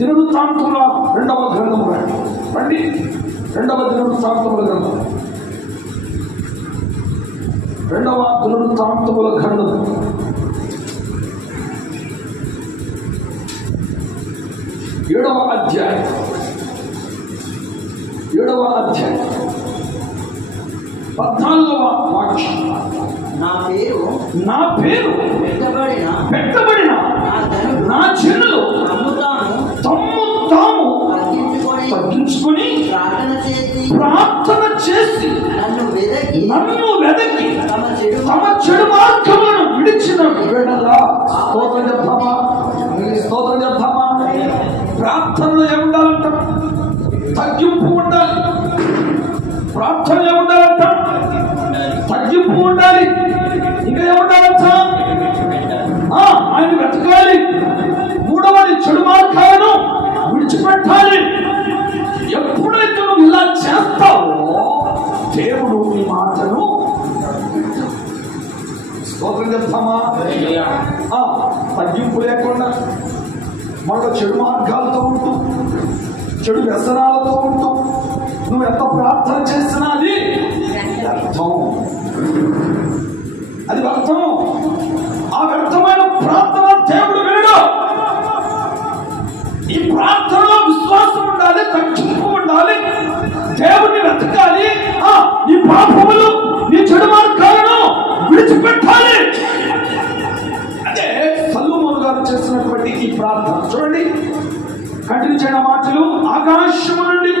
దినవృత్తాంతముల 2వ గ్రంథము రండి. 2వ దినవృత్తాంతముల గ్రంథం, 2వ దినవృత్తాంతముల గ్రంథం 7వ అధ్యాయం 14వ వాక్యం. నా పేరు పెట్టబడిన నా జనులు తమ్ము తాము తగ్గించుకొని ప్రార్థన చేసి నన్ను వెదకి తమ చెడు మార్గములను విడిచిన వేళలా స్తోత్రం చెప్తామా? ప్రార్థనలో ఏముండాలంట? తగ్గింపు ఉండాలి. ప్రార్థన ఏముండాలంట? తగ్గింపు ఉండాలి. ఇంకా ఏముండాలంట? ఆయన వెతకాలి. 3వది చెడు మార్గాలను విడిచిపెట్టాలి. ఎప్పుడైతే నువ్వు ఇలా చేస్తావో దేవుడు నీ మాటను స్తోత్రం చెప్తామా? తగ్గింపు లేకుండా మరొక చెడు మార్గాలతో ఉంటూ, చెడు వ్యసనాలతో ఉంటూ నువ్వు ఎంత ప్రార్థన చేసినా అది వ్యర్థం. ఆ వ్యర్థమైన ప్రార్థన దేవుడు వినడు. ఈ ప్రార్థనలో విశ్వాసం ఉండాలి, తగ్గింపు ఉండాలి, దేవుడిని వెతకాలి. నీ పాపములు, నీ చెడు మార్గాలను విడిచిపెట్టాలి. అదే సొలొమోను గారు చేసినటువంటి ఈ ప్రార్థన చూడండి. కంటిన్యూ చేయడం మాటలు. ఆకాశము నుండి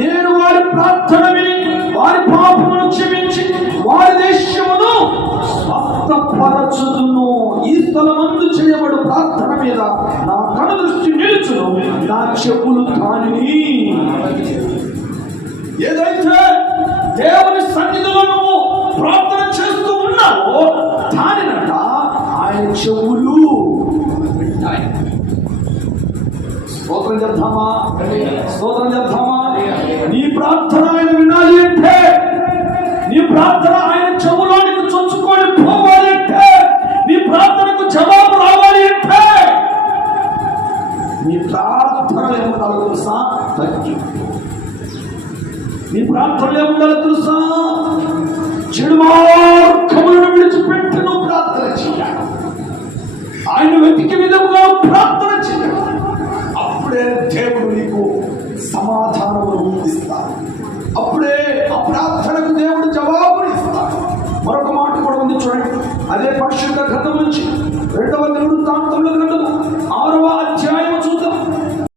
నేను వారి ప్రార్థన విని వారి పాపమును క్షమించి వారి దేశమును స్వస్థపరచుదును. ఈ స్థలమందు చేయబడు ప్రార్థన మీద నా కను దృష్టి నిలుచును, నా చెవులు దానిని. ఏదైతే దేవుని సన్నిధిలో నువ్వు ప్రార్థన చేస్తూ ఉన్నావో దానినట ఆయన చెవులు వింటాయి. స్తోత్రం చేద్దామా? నీ ప్రార్థన ఆయన వినాలి అంటే, నీ ప్రార్థన ఆయన చెవులోనికి చొచ్చుకొని పోవాలి అంటే, నీ ప్రార్థనకు జవాబు రావాలి అంటే నీ ప్రార్థన ఏముండాలో తెలుసా? నీ ప్రార్థన ఏముండాలో తెలుసా? చెడు మార్గములను విడిచిపెట్టి నువ్వు ప్రార్థన చేయాలి. ఆయన వెతికి విధముగా ప్రార్థన చేయాలి. అప్పుడే